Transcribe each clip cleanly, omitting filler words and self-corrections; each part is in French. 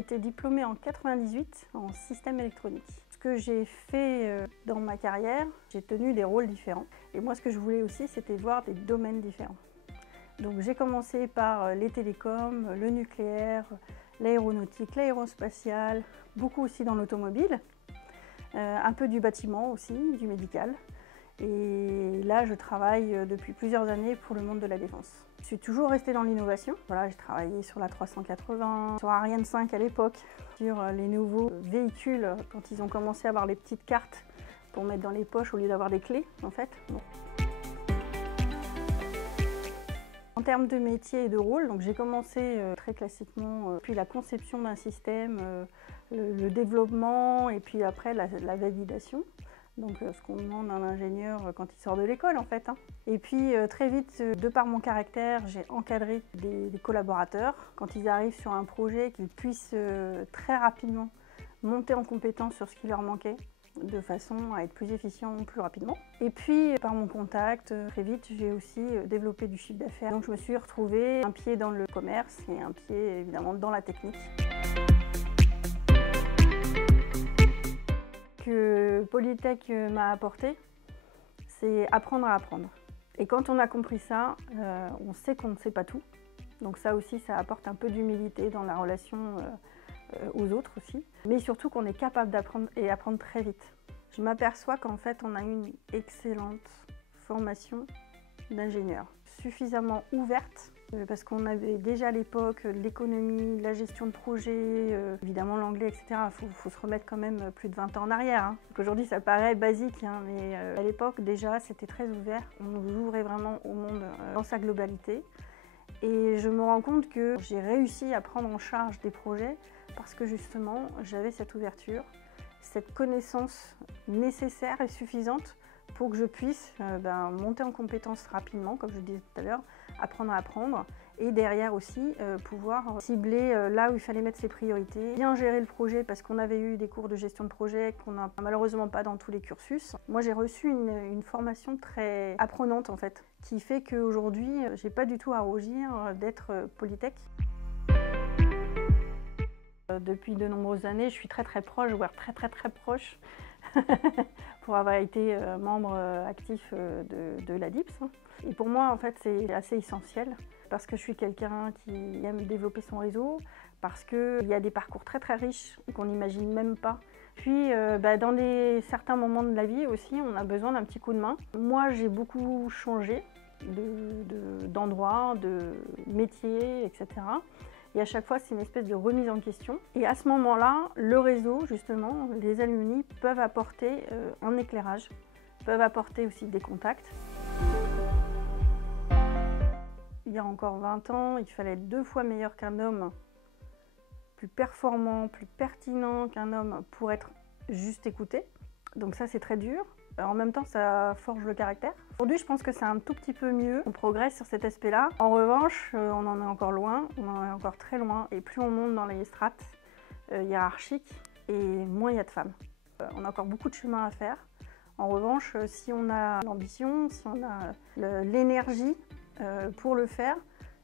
été diplômée en 98 en système électronique. Ce que j'ai fait dans ma carrière, j'ai tenu des rôles différents. Et moi, ce que je voulais aussi, c'était voir des domaines différents. Donc j'ai commencé par les télécoms, le nucléaire, l'aéronautique, l'aérospatiale, beaucoup aussi dans l'automobile, un peu du bâtiment aussi, du médical. Et là, je travaille depuis plusieurs années pour le monde de la défense. Je suis toujours restée dans l'innovation. Voilà, j'ai travaillé sur la 380, sur Ariane 5 à l'époque, sur les nouveaux véhicules quand ils ont commencé à avoir les petites cartes pour mettre dans les poches au lieu d'avoir des clés, en fait. Bon. En termes de métier et de rôle, donc j'ai commencé très classiquement, puis la conception d'un système, le développement et puis après la validation. Donc ce qu'on demande à un ingénieur quand il sort de l'école en fait. Et puis très vite, de par mon caractère, j'ai encadré des collaborateurs. Quand ils arrivent sur un projet, qu'ils puissent très rapidement monter en compétence sur ce qui leur manquait, de façon à être plus efficient plus rapidement. Et puis par mon contact, très vite, j'ai aussi développé du chiffre d'affaires. Donc je me suis retrouvée un pied dans le commerce et un pied évidemment dans la technique. Que Polytech m'a apporté, c'est apprendre à apprendre. Et quand on a compris ça, on sait qu'on ne sait pas tout. Donc ça aussi, ça apporte un peu d'humilité dans la relation aux autres aussi. Mais surtout qu'on est capable d'apprendre et apprendre très vite. Je m'aperçois qu'en fait, on a une excellente formation d'ingénieur, suffisamment ouverte, parce qu'on avait déjà à l'époque l'économie, la gestion de projet, évidemment l'anglais, etc. Il faut se remettre quand même plus de 20 ans en arrière. Aujourd'hui, ça paraît basique, mais à l'époque, déjà, c'était très ouvert. On nous ouvrait vraiment au monde dans sa globalité. Et je me rends compte que j'ai réussi à prendre en charge des projets parce que justement, j'avais cette ouverture, cette connaissance nécessaire et suffisante pour que je puisse monter en compétences rapidement, comme je le disais tout à l'heure, apprendre à apprendre, et derrière aussi pouvoir cibler là où il fallait mettre ses priorités, bien gérer le projet parce qu'on avait eu des cours de gestion de projet qu'on n'a malheureusement pas dans tous les cursus. Moi j'ai reçu une formation très apprenante en fait, qui fait qu'aujourd'hui j'ai pas du tout à rougir d'être Polytech. Depuis de nombreuses années, je suis très proche, voire très proche, pour avoir été membre actif de l'ADIPS. Et pour moi, en fait, c'est assez essentiel parce que je suis quelqu'un qui aime développer son réseau, parce qu'il y a des parcours très riches qu'on n'imagine même pas. Puis, dans certains moments de la vie aussi, on a besoin d'un petit coup de main. Moi, j'ai beaucoup changé d'endroit, de métier, etc. Et à chaque fois, c'est une espèce de remise en question. Et à ce moment-là, le réseau, justement, les alumni peuvent apporter un éclairage, peuvent apporter aussi des contacts. Il y a encore 20 ans, il fallait être 2 fois meilleur qu'un homme, plus performant, plus pertinent qu'un homme pour être juste écouté. Donc ça, c'est très dur. En même temps, ça forge le caractère. Aujourd'hui, je pense que c'est un tout petit peu mieux. On progresse sur cet aspect-là. En revanche, on en est encore loin, on en est encore très loin. Et plus on monte dans les strates hiérarchiques, et moins il y a de femmes. On a encore beaucoup de chemin à faire. En revanche, si on a l'ambition, si on a l'énergie pour le faire,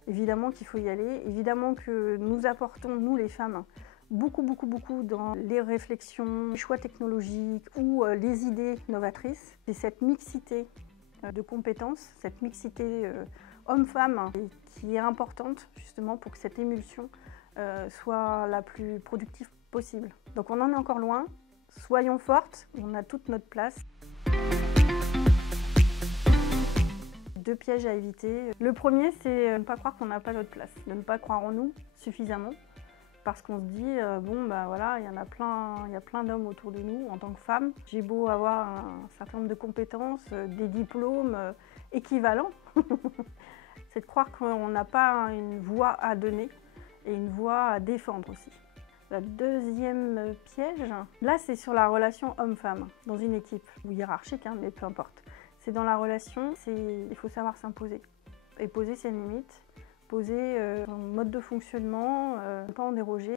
évidemment qu'il faut y aller. Évidemment que nous apportons, nous les femmes, beaucoup dans les réflexions, les choix technologiques ou les idées novatrices. C'est cette mixité de compétences, cette mixité homme-femme qui est importante justement pour que cette émulsion soit la plus productive possible. Donc on en est encore loin, soyons fortes, on a toute notre place. 2 pièges à éviter. Le premier, c'est de ne pas croire qu'on n'a pas notre place, de ne pas croire en nous suffisamment. Parce qu'on se dit, voilà, il y a plein d'hommes autour de nous en tant que femmes. J'ai beau avoir un certain nombre de compétences, des diplômes équivalents, c'est de croire qu'on n'a pas une voix à donner et une voix à défendre aussi. Le deuxième piège, là c'est sur la relation homme-femme, dans une équipe, ou hiérarchique, mais peu importe. C'est dans la relation, il faut savoir s'imposer et poser ses limites. Poser un mode de fonctionnement, ne pas en déroger.